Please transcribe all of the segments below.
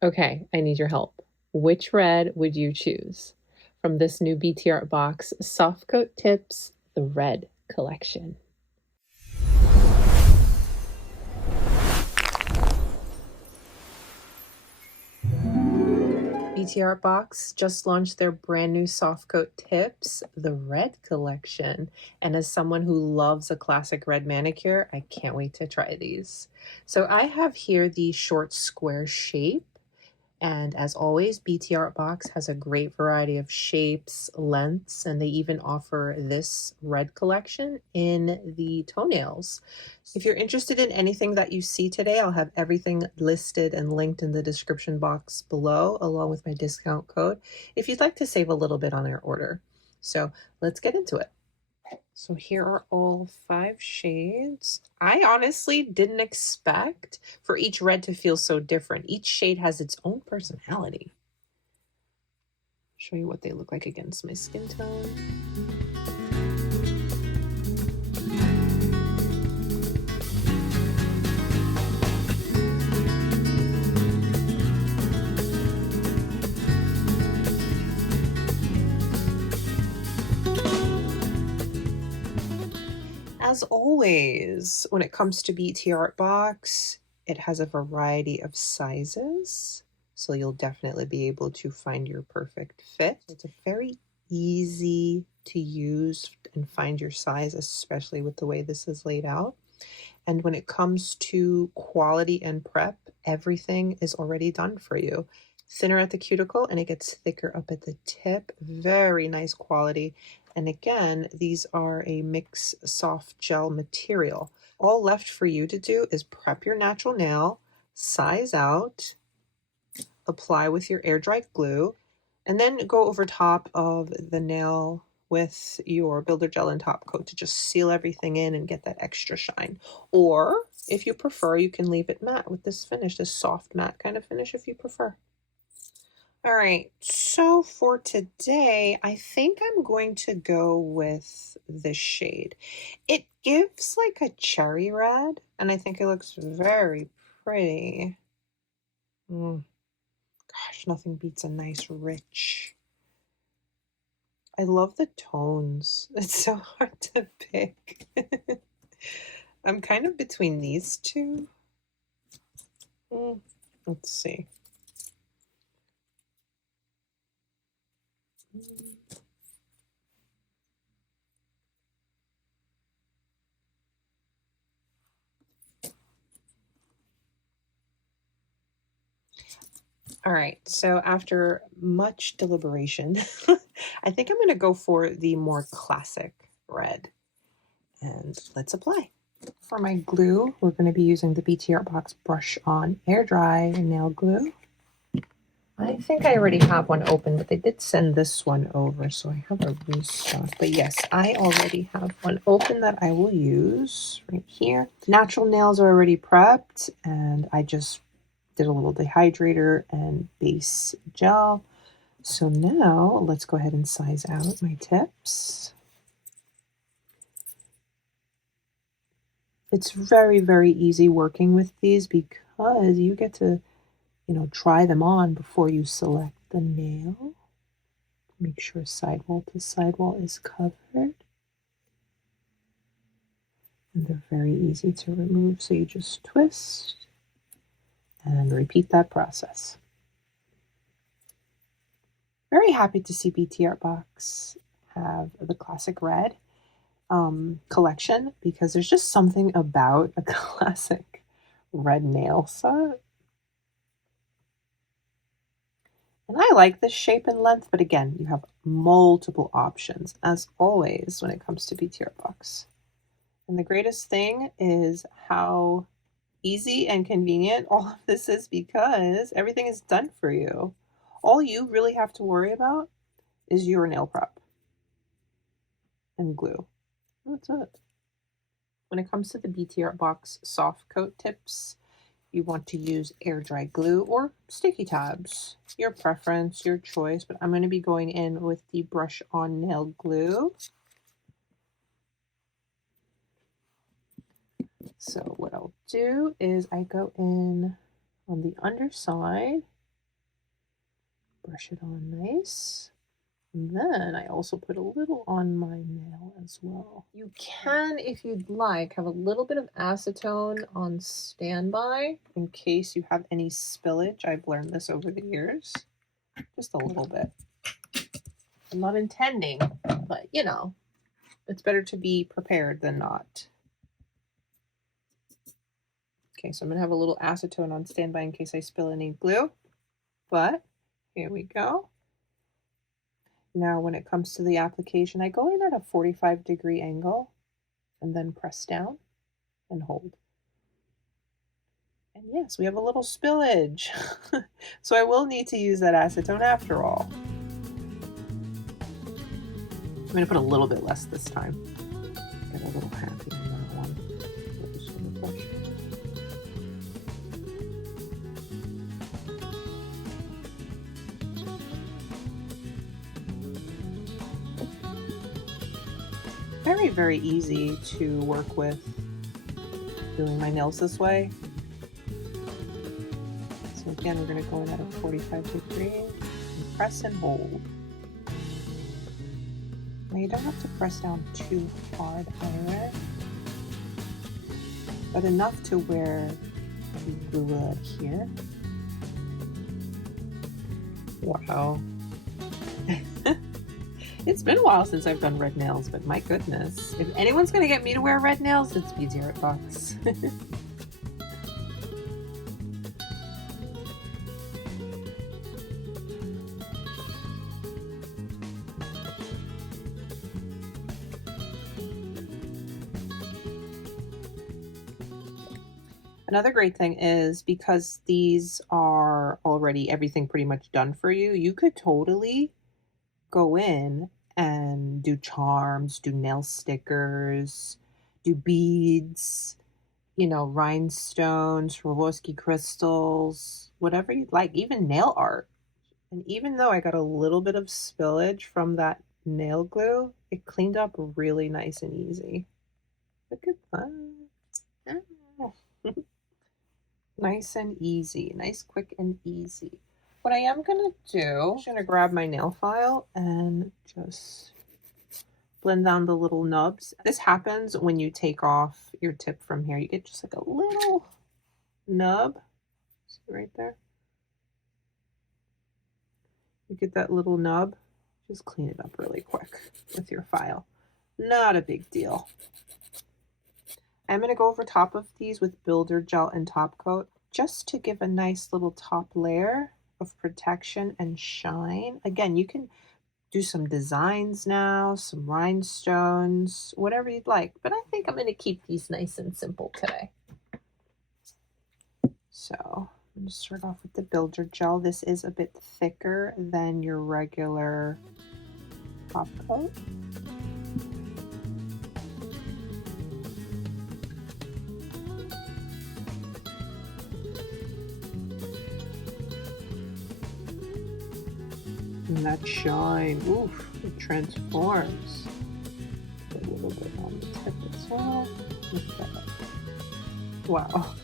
Okay, I need your help. Which red would you choose from this new BTArtbox Softcoat Tips, the Red Collection? BTArtbox just launched their brand new Softcoat Tips, the Red Collection. And as someone who loves a classic red manicure, I can't wait to try these. So I have here the short square shape. And as always, BTArtbox has a great variety of shapes, lengths, and they even offer this red collection in the toenails. If you're interested in anything that you see today, I'll have everything listed and linked in the description box below, along with my discount code, if you'd like to save a little bit on your order. So let's get into it. So here are all 5 shades. I honestly didn't expect for each red to feel so different. Each shade has its own personality. Show you what they look like against my skin tone. As always, when it comes to BTArtbox, it has a variety of sizes, so you'll definitely be able to find your perfect fit. It's a very easy to use and find your size, especially with the way this is laid out. And when it comes to quality and prep, everything is already done for you. Thinner at the cuticle and it gets thicker up at the tip. Very nice quality. And again, these are a mix soft gel material. All left for you to do is prep your natural nail, size out, apply with your air dry glue, and then go over top of the nail with your builder gel and top coat to just seal everything in and get that extra shine. Or if you prefer, you can leave it matte with this finish, this soft matte kind of finish if you prefer. All right, so for today, I think I'm going to go with this shade. It gives like a cherry red, and I think it looks very pretty. Gosh, nothing beats a nice rich. I love the tones. It's so hard to pick. I'm kind of between these two. Let's see. All right, so after much deliberation, I think I'm going to go for the more classic red. And let's apply. For my glue, we're going to be using the BTArtbox Brush On Air Dry Nail Glue. I think I already have one open, but they did send this one over, so I have a restock. But yes, I already have one open that I will use right here. Natural nails are already prepped, and I just did a little dehydrator and base gel. So now let's go ahead and size out my tips. It's very, very easy working with these because you get to, try them on before you select the nail. Make sure sidewall to sidewall is covered. And they're very easy to remove, so you just twist and repeat that process. Very happy to see BTArtbox have the classic red collection because there's just something about a classic red nail set. And I like this shape and length, but again, you have multiple options as always when it comes to BTArtbox. And the greatest thing is how easy and convenient all of this is because everything is done for you. All you really have to worry about is your nail prep and glue. That's it. When it comes to the BTArtbox Softcoat tips, you want to use air dry glue or sticky tabs. Your preference, your choice, but I'm going to be going in with the Brush On Nail Glue. So what I'll do is I go in on the underside Brush it on nice. And then I also put a little on my nail as well. You can, if you'd like, have a little bit of acetone on standby in case you have any spillage. I've learned this over the years. Just a little bit. I'm not intending, but you know, it's better to be prepared than not. Okay, so I'm gonna have a little acetone on standby in case I spill any glue, but here we go. Now when it comes to the application, I go in at a 45-degree angle and then press down and hold. And yes, we have a little spillage. So I will need to use that acetone after all. I'm gonna put a little bit less this time. Get a little happy on that one. I'm just gonna brush. Very, very easy to work with doing my nails this way. So again, we're going to go in at a 45-degree and press and hold. Now you don't have to press down too hard either, but enough to where the glue will adhere. Wow. It's been a while since I've done red nails, but my goodness. If anyone's going to get me to wear red nails, it's BTArtbox. Another great thing is because these are already everything pretty much done for you, you could totally go in and do charms, do nail stickers, do beads, you know, rhinestones, Swarovski crystals, whatever you'd like, even nail art. And even though I got a little bit of spillage from that nail glue, it cleaned up really nice and easy. Look at that. Ah. Nice and easy, nice, quick and easy. What I am gonna do, I'm gonna grab my nail file and just blend down the little nubs. This happens when you take off your tip from here. You get just like a little nub. See right there? You get that little nub. Just clean it up really quick with your file. Not a big deal. I'm going to go over top of these with builder gel and top coat just to give a nice little top layer of protection and shine. Again, you can do some designs now, some rhinestones, whatever you'd like, but I think I'm going to keep these nice and simple today. So I'm going to start off with the builder gel. This is a bit thicker than your regular top coat. And that shine, oof, it transforms. A little bit on the tip as well. Look at that. Wow.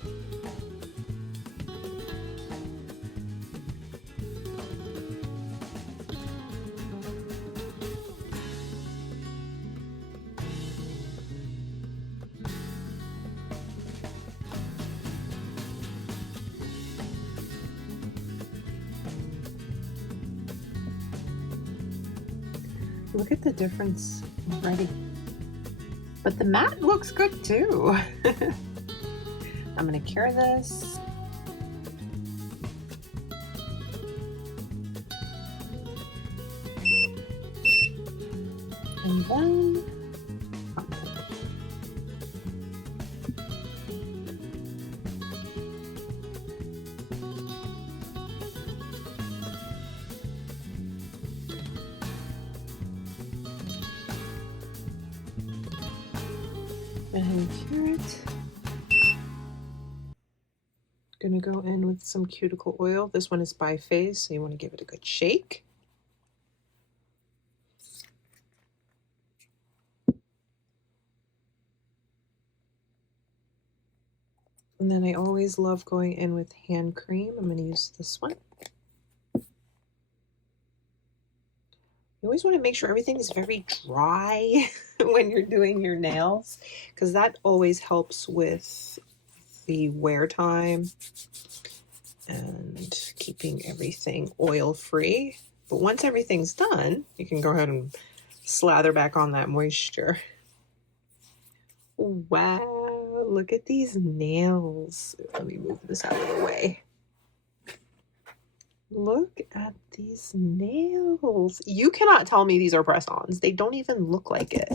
Look at the difference already. But the mat looks good too. I'm gonna cure this. And then and cure it. Gonna go in with some cuticle oil. This one is by phase, so you want to give it a good shake. And then I always love going in with hand cream. I'm going to use this one. You always want to make sure everything is very dry when you're doing your nails, because that always helps with the wear time and keeping everything oil free. But once everything's done, you can go ahead and slather back on that moisture. Wow, look at these nails. Let me move this out of the way. Look at these nails. You cannot tell me these are press-ons. They don't even look like it.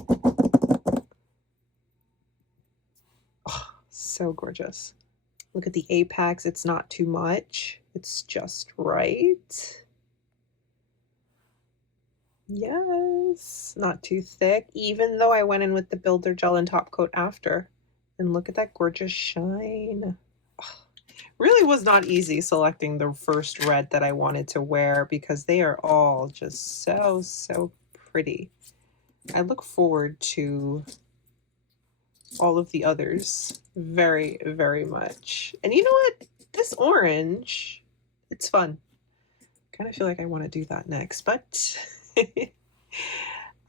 Oh, so gorgeous. Look at the apex. It's not too much. It's just right. Yes, not too thick, even though I went in with the builder gel and top coat after. And look at that gorgeous shine. Oh, really was not easy selecting the first red that I wanted to wear because they are all just so pretty. I look forward to all of the others very much. And you know what? This orange, it's fun. Kind of feel like I want to do that next, but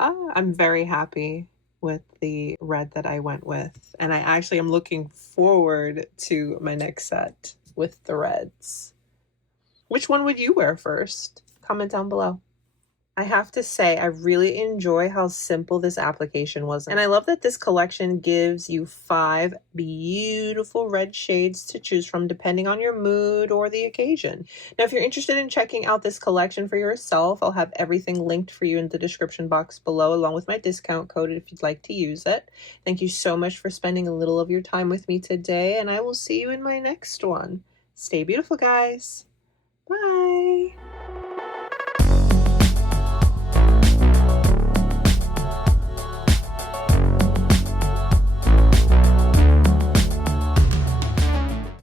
I'm very happy with the red that I went with. And I actually am looking forward to my next set with the reds. Which one would you wear first? Comment down below. I have to say, I really enjoy how simple this application was. And I love that this collection gives you 5 beautiful red shades to choose from depending on your mood or the occasion. Now, if you're interested in checking out this collection for yourself, I'll have everything linked for you in the description box below, along with my discount code if you'd like to use it. Thank you so much for spending a little of your time with me today, and I will see you in my next one. Stay beautiful, guys. Bye.